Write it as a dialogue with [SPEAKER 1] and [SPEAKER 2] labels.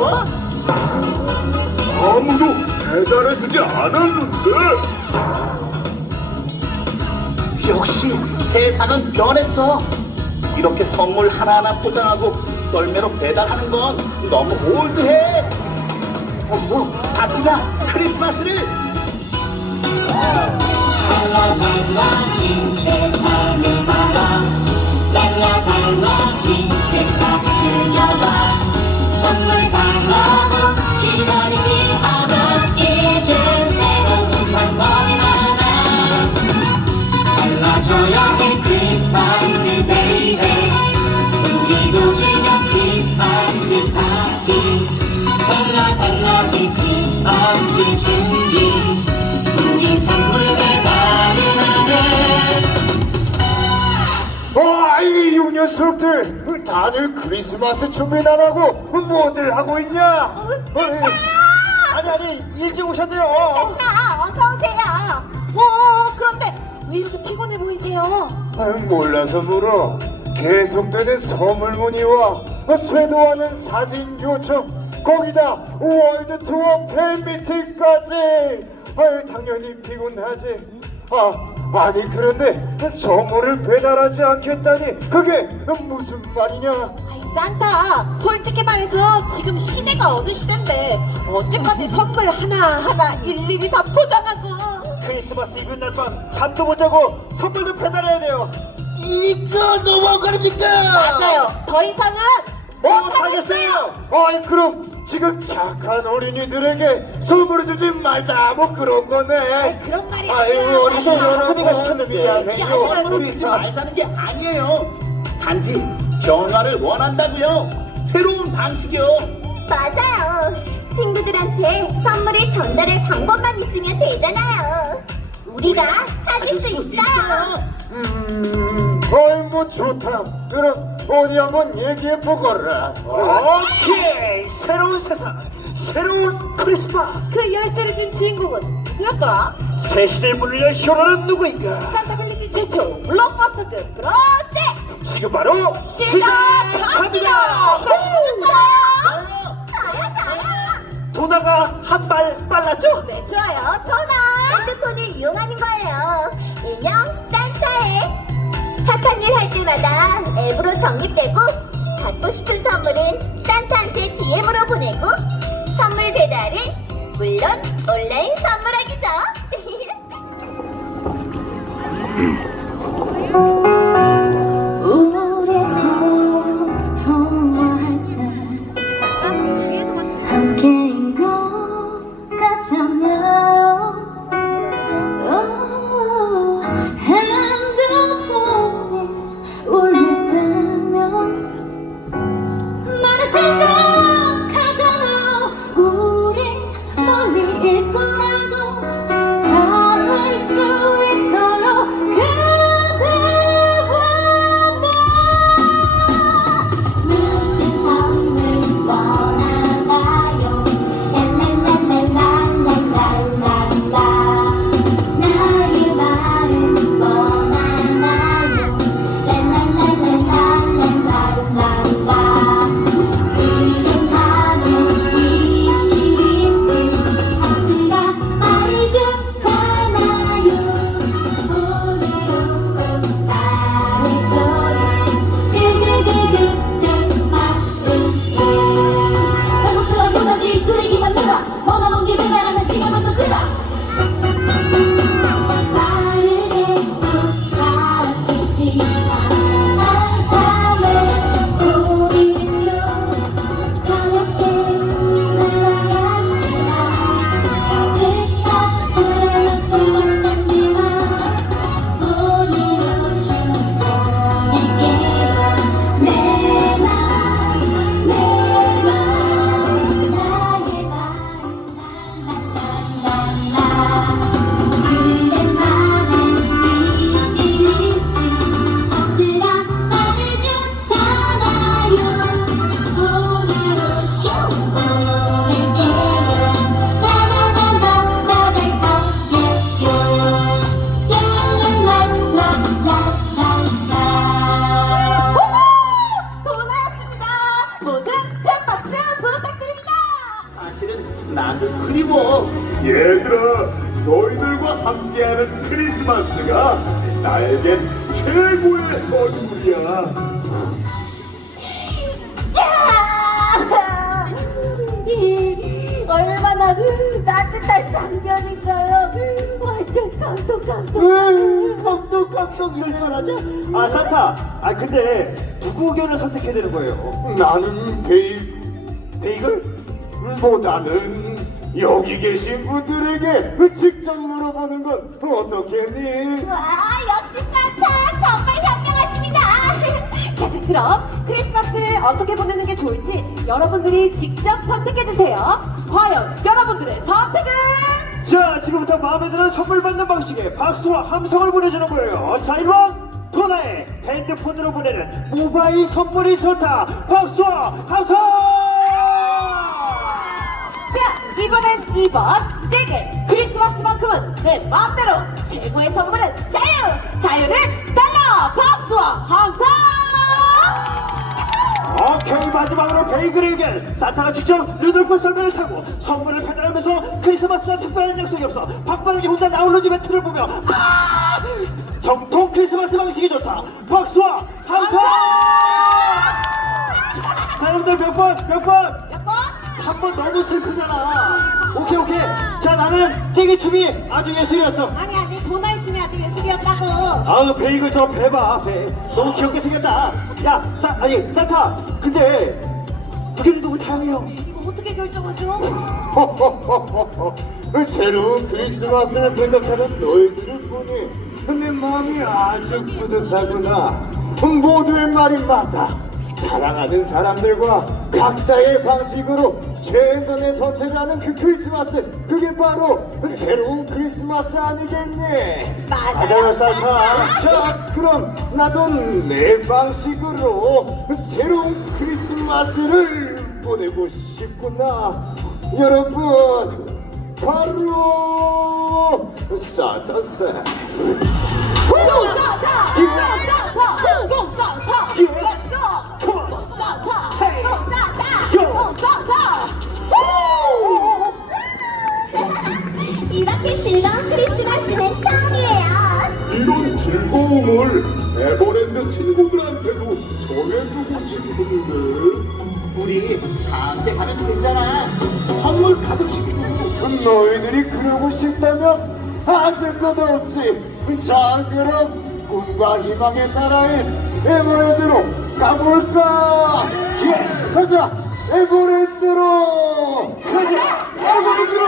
[SPEAKER 1] 어?
[SPEAKER 2] 아무도 배달해주지 않았는데
[SPEAKER 1] 역시 세상은 변했어. 이렇게 선물 하나하나 포장하고 썰매로 배달하는 건 너무 올드해. 우리도 바꾸자 크리스마스를.
[SPEAKER 3] 달라 달라진 세상을
[SPEAKER 4] 녀석들 다들 크리스마스 하고 뭐들 하고 있냐? 어이, 아니 아니 일찍 오셨네요.
[SPEAKER 5] 자, 어서 오세요. 오, 그런데 왜 이렇게 피곤해 보이세요?
[SPEAKER 4] 아유, 몰라서 물어. 계속되는 선물 문의와 쇄도하는 사진 요청 거기다 월드 투어 팬미팅까지 아유 당연히 피곤하지 아 아니 그런데 선물을 배달하지 않겠다니 그게 무슨 말이냐?
[SPEAKER 5] 아이, 산타, 솔직히 말해서 지금 시대가 어느 시대인데 언제까지 선물 하나하나 일일이 다 포장하고.
[SPEAKER 4] 크리스마스 이브 날밤 잠도 못 자고 선물도 배달해야 돼요. 이거 너무한 거 아닙니까?
[SPEAKER 5] 맞아요. 더 이상은 못 하겠어요.
[SPEAKER 4] 아이 그럼 지금 착한 어린이들에게 선물을 주지 말자 뭐 그런 거네
[SPEAKER 5] 그런 말이
[SPEAKER 4] 아유
[SPEAKER 5] 아니라
[SPEAKER 4] 어린이 여러분이가 시켰는데 미안해요
[SPEAKER 1] 선물을
[SPEAKER 4] 우리
[SPEAKER 1] 주지
[SPEAKER 4] 사
[SPEAKER 1] 말자는 게 아니에요. 단지 변화를 원한다고요. 새로운 방식이요.
[SPEAKER 6] 맞아요. 친구들한테 선물을 전달할 방법만 있으면 되잖아요. 우리가 찾을 수 있어요.
[SPEAKER 4] 뭐 좋다 그럼 어디 한번 얘기해 보거라 오케이 새로운 세상 새로운 크리스마스
[SPEAKER 5] 그 열쇠를 진 주인공은 누구였더라?
[SPEAKER 4] 새 시대의 문을 열 히어로는 누구인가
[SPEAKER 5] 산타클리지 최초 블록버스터급 그렇지!
[SPEAKER 4] 지금 바로
[SPEAKER 5] 시작합니다!
[SPEAKER 6] 저요, 저요.
[SPEAKER 4] 도나가 한 발 빨랐죠?
[SPEAKER 5] 네, 좋아요. 토나!
[SPEAKER 6] 핸드폰을 이용하는 거예요. 일명 산타에 착한 일 할 때마다 앱으로 적립되고 받고 싶은 선물은 산타한테 DM으로 보내고 선물 배달은 물론 온라인 선물하기죠.
[SPEAKER 3] 함께인 것 같잖아
[SPEAKER 2] 얘들아, 너희들과 함께하는 크리스마스가 나에겐 최고의 선물이야.
[SPEAKER 3] 야! 이, 얼마나 그 따뜻한 장면인가요? 완전 감동 감동.
[SPEAKER 4] 으, 감동 감동 이럴 줄 알았냐? 아 산타 아 근데 누구 의견을 선택해야 되는 거예요? 나는 베이 베이글? 보다는 여기 계신 분들에게 직접 물어보는 건 어떻겠니?
[SPEAKER 3] 와 역시 산타 정말 현명하십니다. 계속 그럼 크리스마스를 어떻게 보내는 게 좋을지 여러분들이 직접 선택해 주세요. 과연 여러분들의 선택은?
[SPEAKER 4] 자 지금부터 마음에 드는 선물 받는 방식에 박수와 함성을 보내주는 거예요 자 1번 토나의 핸드폰으로 보내는 모바일 선물이 좋다 박수와 함성
[SPEAKER 3] 자 이번엔 2번 제게 크리스마스만큼은 내 마음대로 최고의 선물은 자유 자유를 달라 박수와 함성
[SPEAKER 4] 오케이 마지막으로 베이글 의견 산타가 직접 루돌프 썰매를 타고 선물을 배달하면서 크리스마스와 특별한 약속이 없어 박바르게 혼자 나홀로지 멘트를 보며 아! 정통 크리스마스 방식이 좋다 박수와 함성 자 여러분들 몇 번? 몇 번?
[SPEAKER 3] 몇 번?
[SPEAKER 4] 3번 너무 슬프잖아. 오케이 오케이. 자 나는 찌개춤이 아주 예술이었어.
[SPEAKER 5] 아니 아니 도나이 춤이 아주 예술이었다고.
[SPEAKER 4] 아우 베이글 저 배 봐 배 너무 귀엽게 생겼다. 야 사, 아니 산타. 근데 그게 너무 다양해요.
[SPEAKER 3] 이거 어떻게 결정하죠?
[SPEAKER 4] 새로운 크리스마스를 생각하는 너희들을 보니 내 마음이 아주 뿌듯하구나. 모두의 말이 맞다. 사랑하는 사람들과 각자의 방식으로 최선의 선택을 하는 그 크리스마스 그게 바로 새로운 크리스마스 아니겠니? 맞아요 자 그럼 나도 내 방식으로 새로운 크리스마스를 보내고 싶구나 여러분 바로
[SPEAKER 3] 동사타! 동사타! 동사타!
[SPEAKER 4] 예.
[SPEAKER 6] 이렇게 즐거운 크리스마스는 처음이에요.
[SPEAKER 2] 이런 즐거움을 에버랜드 친구들한테도 전해주고 싶은데.
[SPEAKER 1] 우리 다음에 가면 되잖아. 선물 가득 싣고.
[SPEAKER 4] 너희들이 그러고 싶다면 안 될 것도 없지 자 그럼 꿈과 희망의 나라인 에버랜드로 가볼까 예스 가자 에버랜드로 가자 에버랜드로